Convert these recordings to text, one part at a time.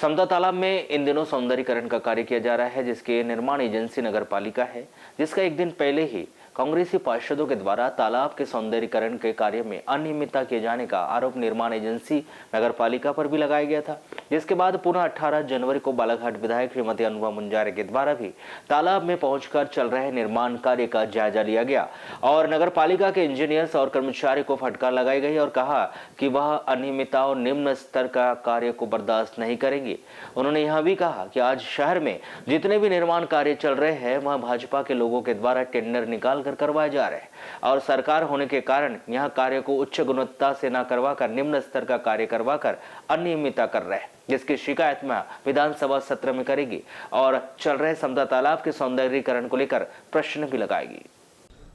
समता तालाब में इन दिनों सौंदर्यीकरण का कार्य किया जा रहा है, जिसके निर्माण एजेंसी नगर पालिका है, जिसका एक दिन पहले ही कांग्रेसी पार्षदों के द्वारा तालाब के सौंदर्यीकरण के कार्य में अनियमितता किए जाने का आरोप निर्माण एजेंसी नगर पालिका पर भी लगाया गया था, जिसके बाद पुनः 18 जनवरी को बालाघाट विधायक श्रीमती अनुपमा मुंजारे के द्वारा भी तालाब में पहुंचकर चल रहे निर्माण कार्य का जायजा लिया गया और नगर पालिका के इंजीनियर्स और कर्मचारी को फटकार लगाई गई और कहा कि वह अनियमितता और निम्न स्तर का कार्य को बर्दाश्त नहीं करेंगे। उन्होंने यह भी कहा कि आज शहर में जितने भी निर्माण कार्य चल रहे हैं वह भाजपा के लोगों के द्वारा टेंडर निकाल कर करवाए जा रहे हैं और सरकार होने के कारण यह कार्य को उच्च गुणवत्ता से न करवाकर निम्न स्तर का कार्य करवाकर अनियमितता कर रहे हैं, जिसकी शिकायत में विधानसभा सत्र में करेगी और चल रहे समता तालाब के सौंदर्यीकरण को लेकर प्रश्न भी लगाएगी।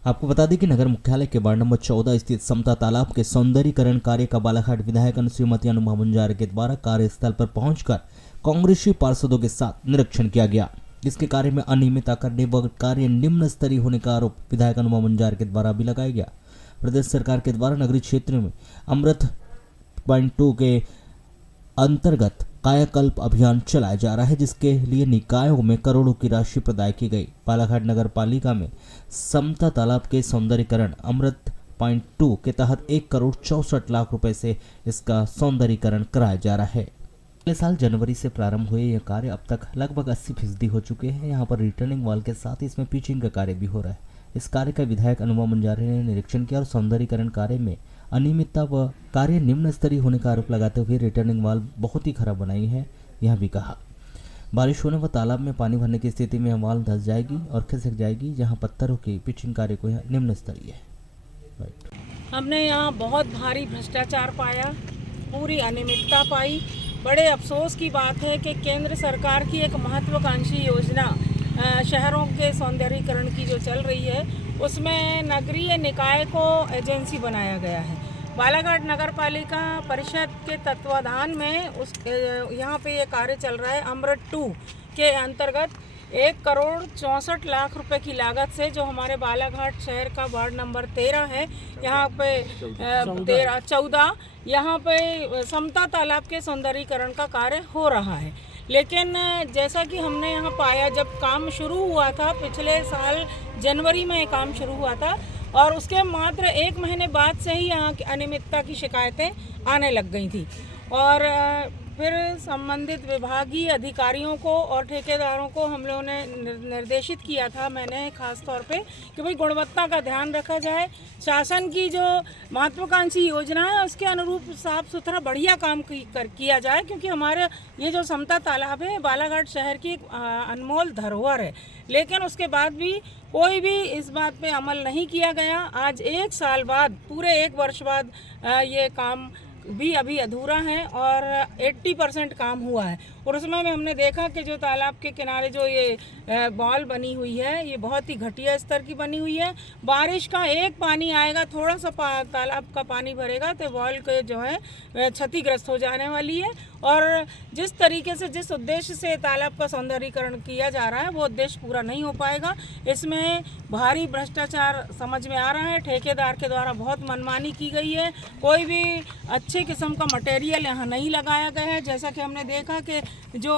आपको बता दें कि नगर मुख्यालय के वार्ड नंबर 14 स्थित समता तालाब के सौंदर्यीकरण कार्य का बालाघाट विधायक श्रीमती अनुपमा मुंजारे के द्वारा कार्यस्थल पर पहुंचकर कांग्रेसी पार्षदों के साथ निरीक्षण किया गया, जिसके कार्य में अनियमितता करने व कार्य निम्न स्तरीय होने का आरोप विधायक अनुपमा मुंजारे के द्वारा भी लगाया गया। प्रदेश सरकार के द्वारा नगरीय क्षेत्र में अमृत 2 के अंतर्गत कायाकल्प अभियान चलाया जा रहा है, जिसके लिए निकायों में करोड़ों की राशि प्रदान की गई। बालाघाट नगर पालिका में समता तालाब के सौंदर्यीकरण अमृत 2 के तहत 1 करोड़ 64 लाख रुपए से इसका सौंदर्यीकरण कराया जा रहा है। अगले साल जनवरी से प्रारंभ हुए यह कार्य अब तक लगभग 80% हो चुके हैं। यहाँ पर रिटर्निंग वॉल के साथ ही इसमें पिचिंग का कार्य भी हो रहा है। इस कार्य का विधायक अनुपमा मुंजारे ने निरीक्षण किया और सौंदर्यीकरण कार्य में अनियमितता व कार्य निम्न स्तरीय होने का आरोप लगाते हुए रिटर्निंग वॉल बहुत ही खराब बनाई है। यह भी कहा बारिश होने व तालाब में पानी भरने की स्थिति में वॉल धंस जाएगी और खिसक जाएगी, जहां पत्थरों की पिचिंग कार्य को निम्न स्तरीय है। हमने यहाँ बहुत भारी भ्रष्टाचार पाया, पूरी अनियमितता पाई। बड़े अफसोस की बात है कि केंद्र सरकार की एक महत्वाकांक्षी योजना शहरों के सौंदर्यीकरण की जो चल रही है उसमें नगरीय निकाय को एजेंसी बनाया गया है। बालाघाट नगर पालिका परिषद के तत्वाधान में उस यहाँ पे ये कार्य चल रहा है। अमृत 2 के अंतर्गत 1 करोड़ 64 लाख रुपए की लागत से जो हमारे बालाघाट शहर का वार्ड नंबर 13 है, यहाँ पे 14 यहाँ पे समता तालाब के सौंदर्यीकरण का कार्य हो रहा है। लेकिन जैसा कि हमने यहाँ पाया, जब काम शुरू हुआ था पिछले साल जनवरी में काम शुरू हुआ था और उसके मात्र 1 महीने बाद से ही यहाँ की अनियमितता की शिकायतें आने लग गई थी और फिर संबंधित विभागीय अधिकारियों को और ठेकेदारों को हम लोगों ने निर्देशित किया था, मैंने खास तौर पे, कि भाई गुणवत्ता का ध्यान रखा जाए। शासन की जो महत्वाकांक्षी योजना है उसके अनुरूप साफ सुथरा बढ़िया काम किया जाए, क्योंकि हमारे ये जो समता तालाब है बालाघाट शहर की एक अनमोल धरोहर है। लेकिन उसके बाद भी कोई भी इस बात पे अमल नहीं किया गया। आज 1 साल बाद, पूरे 1 वर्ष बाद ये काम भी अभी अधूरा है और 80% काम हुआ है। और उसमें हमने देखा कि जो तालाब के किनारे जो ये बॉल बनी हुई है ये बहुत ही घटिया स्तर की बनी हुई है। बारिश का एक पानी आएगा, थोड़ा सा तालाब का पानी भरेगा तो बॉल के जो है क्षतिग्रस्त हो जाने वाली है। और जिस तरीके से, जिस उद्देश्य से तालाब का सौंदर्यीकरण किया जा रहा है वो उद्देश्य पूरा नहीं हो पाएगा। इसमें भारी भ्रष्टाचार समझ में आ रहा है। ठेकेदार के द्वारा बहुत मनमानी की गई है। कोई भी अच्छे किस्म का मटेरियल यहाँ नहीं लगाया गया है। जैसा कि हमने देखा कि जो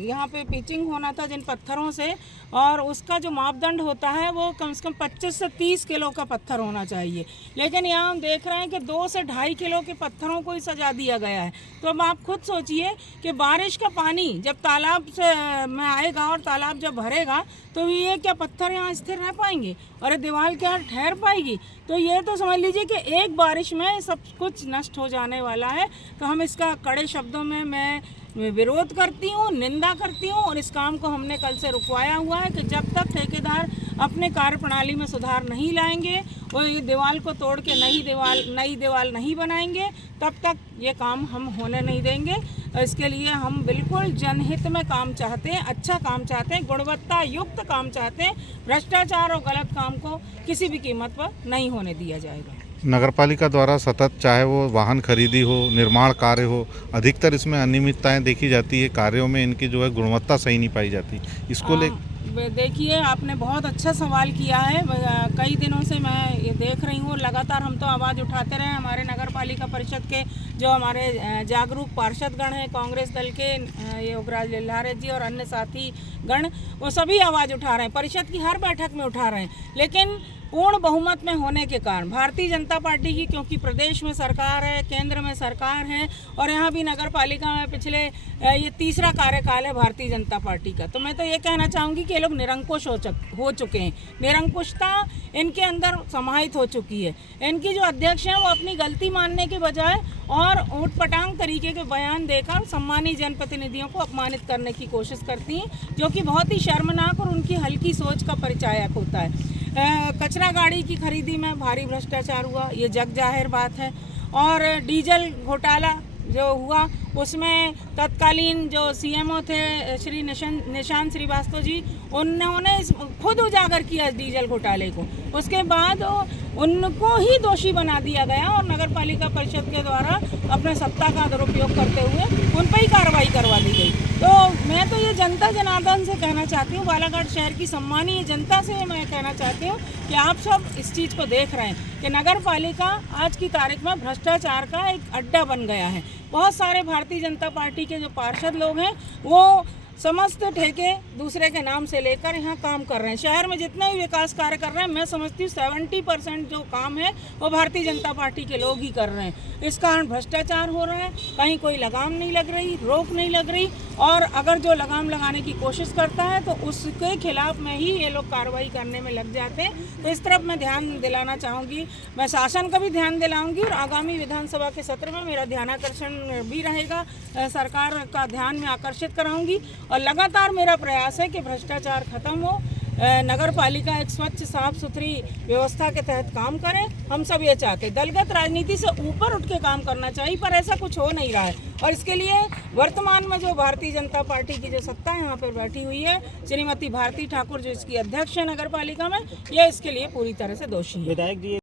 यहाँ पे पिचिंग होना था जिन पत्थरों से, और उसका जो मापदंड होता है वो कम से कम 25 से 30 किलो का पत्थर होना चाहिए, लेकिन यहाँ हम देख रहे हैं कि 2 से 2.5 किलो के पत्थरों को ही सजा दिया गया है। तो अब आप खुद सोचिए कि बारिश का पानी जब तालाब से में आएगा और तालाब जब भरेगा तो ये क्या पत्थर यहाँ स्थिर रह पाएंगे और दीवार क्या ठहर पाएगी? तो ये तो समझ लीजिए कि एक बारिश में सब कुछ नष्ट हो जाने वाला है। तो हम इसका कड़े शब्दों में मैं विरोध करती हूँ, निंदा करती हूँ और इस काम को हमने कल से रुकवाया हुआ है कि जब तक ठेकेदार अपने कार्य प्रणाली में सुधार नहीं लाएंगे और ये दीवार को तोड़ के नई दीवार नहीं बनाएंगे तब तक ये काम हम होने नहीं देंगे। इसके लिए हम बिल्कुल जनहित में काम चाहते हैं, अच्छा काम चाहते हैं, गुणवत्ता युक्त काम चाहते हैं। भ्रष्टाचार और गलत काम को किसी भी कीमत पर नहीं होने दिया जाएगा। नगरपालिका द्वारा सतत, चाहे वो वाहन खरीदी हो, निर्माण कार्य हो, अधिकतर इसमें अनियमितताएं देखी जाती है। कार्यों में इनकी जो है गुणवत्ता सही नहीं पाई जाती। इसको ले देखिए, आपने बहुत अच्छा सवाल किया है। कई दिनों से मैं ये देख रही हूँ, लगातार हम तो आवाज़ उठाते रहे। हमारे नगर पालिका परिषद के जो हमारे जागरूक पार्षदगण हैं कांग्रेस दल के, ये योगराज लिल्हारे जी और अन्य साथी गण, वो सभी आवाज़ उठा रहे हैं, परिषद की हर बैठक में उठा रहे हैं। लेकिन पूर्ण बहुमत में होने के कारण भारतीय जनता पार्टी की, क्योंकि प्रदेश में सरकार है, केंद्र में सरकार है और यहाँ भी नगर पालिका में पिछले ये तीसरा कार्यकाल है भारतीय जनता पार्टी का, तो मैं तो ये कहना चाहूँगी कि ये लोग निरंकुश हो चुके हैं। निरंकुशता इनके अंदर समाहित हो चुकी है। इनकी जो अध्यक्ष हैं वो अपनी गलती मानने के बजाय और ऊटपटांग तरीके के बयान देकर सम्मानित जनप्रतिनिधियों को अपमानित करने की कोशिश करती हैं, जो कि बहुत ही शर्मनाक और उनकी हल्की सोच का परिचायक होता है। कचरा गाड़ी की खरीदी में भारी भ्रष्टाचार हुआ, ये जग जाहिर बात है। और डीजल घोटाला जो हुआ उसमें तत्कालीन जो सीएमओ थे श्री निशांत श्रीवास्तव जी, उन्होंने खुद उजागर किया डीजल घोटाले को। उसके बाद उनको ही दोषी बना दिया गया और नगर पालिका परिषद के द्वारा अपने सत्ता का दुरुपयोग करते हुए उन पर ही कार्रवाई करवा दी गई। तो मैं तो ये जनता जनार्दन से कहना चाहती हूँ, बालाघाट शहर की सम्मानीय जनता से मैं कहना चाहती हूँ कि आप सब इस चीज़ को देख रहे हैं कि नगर पालिका आज की तारीख में भ्रष्टाचार का एक अड्डा बन गया है। बहुत सारे भारतीय जनता पार्टी के जो पार्षद लोग हैं वो समस्त ठेके दूसरे के नाम से लेकर यहाँ काम कर रहे हैं। शहर में जितने भी विकास कार्य कर रहे हैं, मैं समझती हूँ 70% जो काम है वो भारतीय जनता पार्टी के लोग ही कर रहे हैं। इस कारण भ्रष्टाचार हो रहा है, कहीं कोई लगाम नहीं लग रही, रोक नहीं लग रही, और अगर जो लगाम लगाने की कोशिश करता है तो उसके खिलाफ में ही ये लोग कार्रवाई करने में लग जाते हैं। तो इस तरफ मैं ध्यान दिलाना चाहूँगी, मैं शासन का भी ध्यान दिलाऊंगी और आगामी विधानसभा के सत्र में मेरा ध्यानाकर्षण भी रहेगा, सरकार का ध्यान में आकर्षित कराऊंगी और लगातार मेरा प्रयास है कि भ्रष्टाचार खत्म हो, नगर पालिका एक स्वच्छ साफ सुथरी व्यवस्था के तहत काम करे। हम सब ये चाहते हैं, दलगत राजनीति से ऊपर उठ के काम करना चाहिए, पर ऐसा कुछ हो नहीं रहा है। और इसके लिए वर्तमान में जो भारतीय जनता पार्टी की जो सत्ता है यहाँ पर बैठी हुई है, श्रीमती भारती ठाकुर जो इसकी अध्यक्ष है नगर पालिका में, ये इसके लिए पूरी तरह से दोषी है।